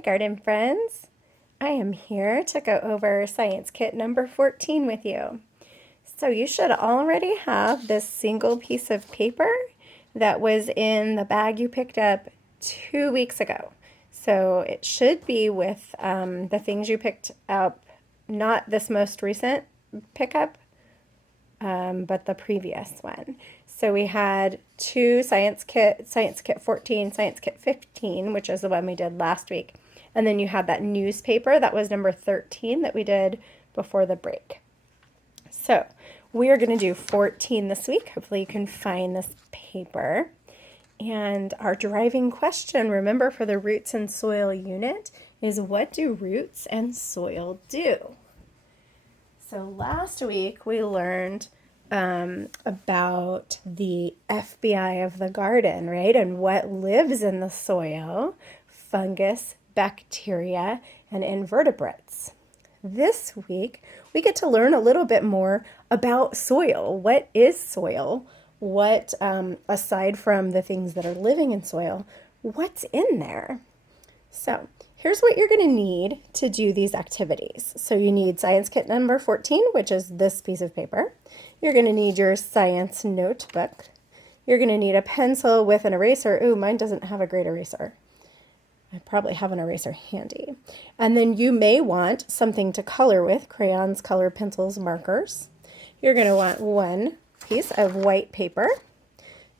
Hi, garden friends. I am here to go over science kit number 14 with you. So you should already have this single piece of paper that was in the bag you picked up 2 weeks ago. So it should be with the things you picked up, not this most recent pickup, but the previous one. So we had two Science Kit 14, Science Kit 15, which is the one we did last week. And then you had that newspaper, that was number 13 that we did before the break. So we are going to do 14 this week. Hopefully you can find this paper. And our driving question, remember, for the roots and soil unit is, what do roots and soil do? So last week we learned about the FBI of the garden, right? And what lives in the soil: fungus, bacteria, and invertebrates. This week we get to learn a little bit more about soil. What is soil? What, aside from the things that are living in soil, what's in there? So here's what you're going to need to do these activities. So you need Science Kit number 14, which is this piece of paper. You're going to need your science notebook. You're going to need a pencil with an eraser. Ooh, mine doesn't have a great eraser. I probably have an eraser handy. And then you may want something to color with: crayons, color pencils, markers. You're going to want one piece of white paper,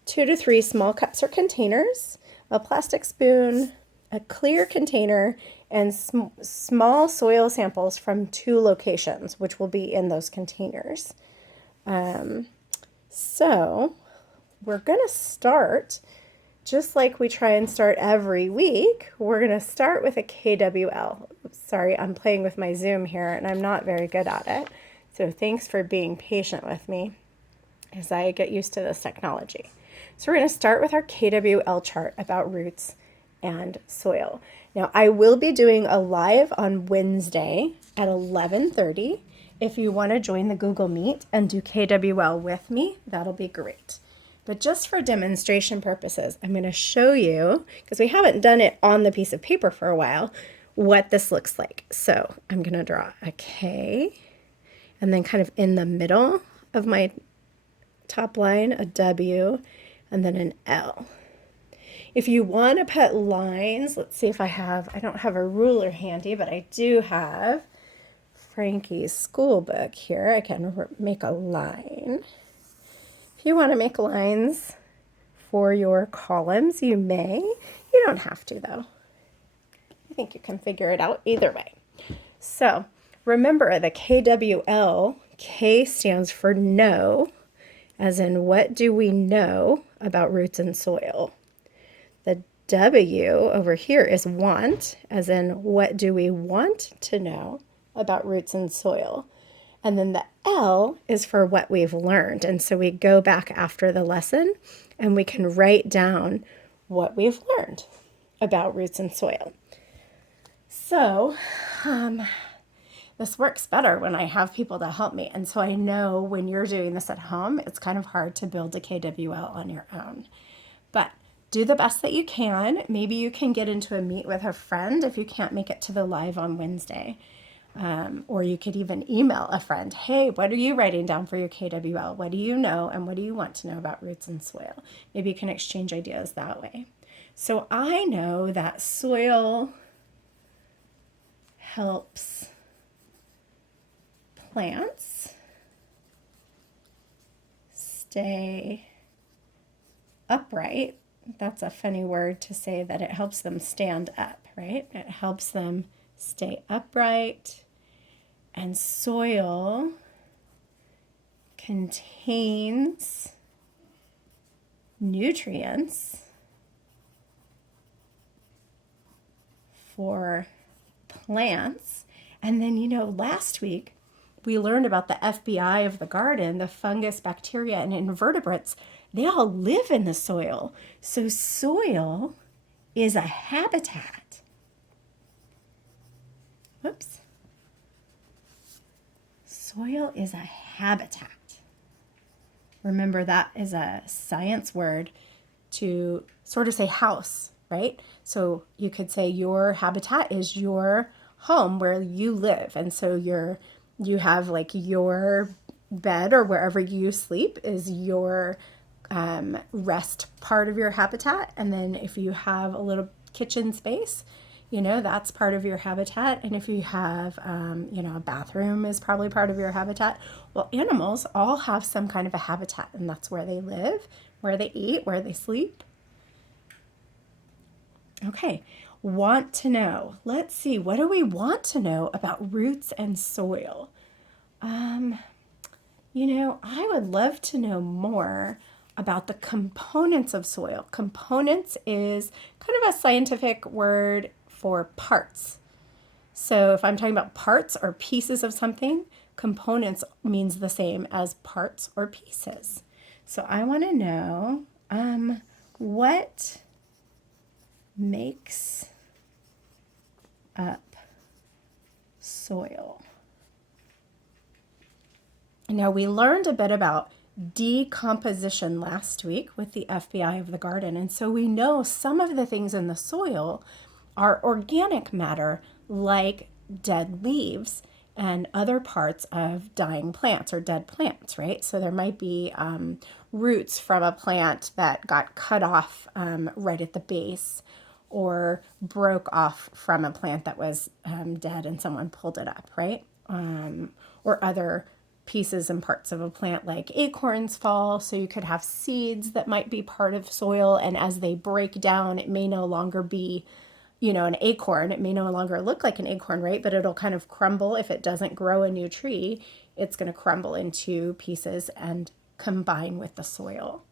2 to 3 small cups or containers, a plastic spoon, a clear container, and small soil samples from 2 locations, which will be in those containers. So we're going to start just like we try and start every week. We're going to start with a KWL. Sorry, I'm playing with my Zoom here and I'm not very good at it. So thanks for being patient with me as I get used to this technology. So we're going to start with our KWL chart about roots and soil. Now, I will be doing a live on Wednesday at 11:30. If you want to join the Google Meet and do KWL with me, that'll be great. But just for demonstration purposes, I'm going to show you, because we haven't done it on the piece of paper for a while, what this looks like. So I'm going to draw a K, and then kind of in the middle of my top line, a W, and then an L. If you want to put lines, let's see if I don't have a ruler handy, but I do have Frankie's school book here. I can make a line. If you want to make lines for your columns, you may. You don't have to, though. I think you can figure it out either way. So remember, the KWL, K stands for know, as in what do we know about roots and soil. The W over here is want, as in what do we want to know about roots and soil. And then the L is for what we've learned. And so we go back after the lesson and we can write down what we've learned about roots and soil. So this works better when I have people to help me. And so I know when you're doing this at home, it's kind of hard to build a KWL on your own. But do the best that you can. Maybe you can get into a meet with a friend if you can't make it to the live on Wednesday. Or you could even email a friend. Hey, what are you writing down for your KWL? What do you know and what do you want to know about roots and soil? Maybe you can exchange ideas that way. So I know that soil helps plants stay upright. That's a funny word to say, that it helps them stand up, right? It helps them stay upright. And soil contains nutrients for plants. And then, last week we learned about the FBI of the garden, the fungus, bacteria, and invertebrates. They all live in the soil. So soil is a habitat. Whoops. Soil is a habitat. Remember, that is a science word to sort of say house, right? So you could say your habitat is your home where you live. And so you have like your bed or wherever you sleep is your rest part of your habitat. And then if you have a little kitchen space, that's part of your habitat. And if you have, a bathroom is probably part of your habitat. Well, animals all have some kind of a habitat, and that's where they live, where they eat, where they sleep. Okay, want to know. Let's see, what do we want to know about roots and soil? I would love to know more about the components of soil. Components is kind of a scientific word for parts. So if I'm talking about parts or pieces of something, components means the same as parts or pieces. So I want to know what makes up soil. Now, we learned a bit about decomposition last week with the FBI of the garden, and so we know some of the things in the soil are organic matter, like dead leaves and other parts of dying plants or dead plants, right? So there might be roots from a plant that got cut off right at the base, or broke off from a plant that was dead and someone pulled it up, right? Or other pieces and parts of a plant, like acorns fall, so you could have seeds that might be part of soil, and as they break down, it may no longer be, an acorn. It may no longer look like an acorn, right? But it'll kind of crumble. If it doesn't grow a new tree, it's going to crumble into pieces and combine with the soil.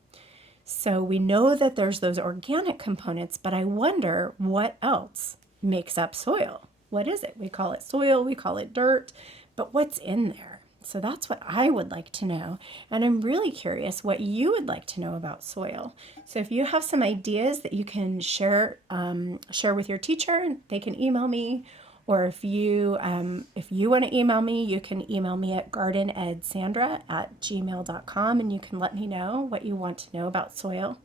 So we know that there's those organic components, but I wonder what else makes up soil. What is it? We call it soil, we call it dirt, but what's in there? So that's what I would like to know. And I'm really curious what you would like to know about soil. So if you have some ideas that you can share with your teacher, they can email me. Or if you want to email me, you can email me at gardenedsandra@gmail.com, and you can let me know what you want to know about soil.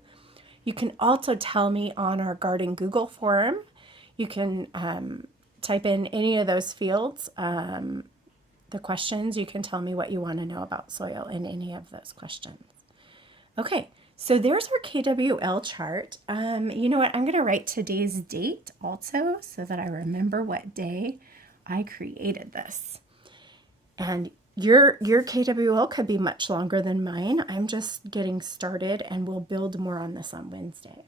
You can also tell me on our Garden Google form. You can type in any of those fields, the questions. You can tell me what you want to know about soil in any of those questions. Okay, so there's our KWL chart. You know what? I'm going to write today's date also so that I remember what day I created this. And your KWL could be much longer than mine. I'm just getting started, and we'll build more on this on Wednesday.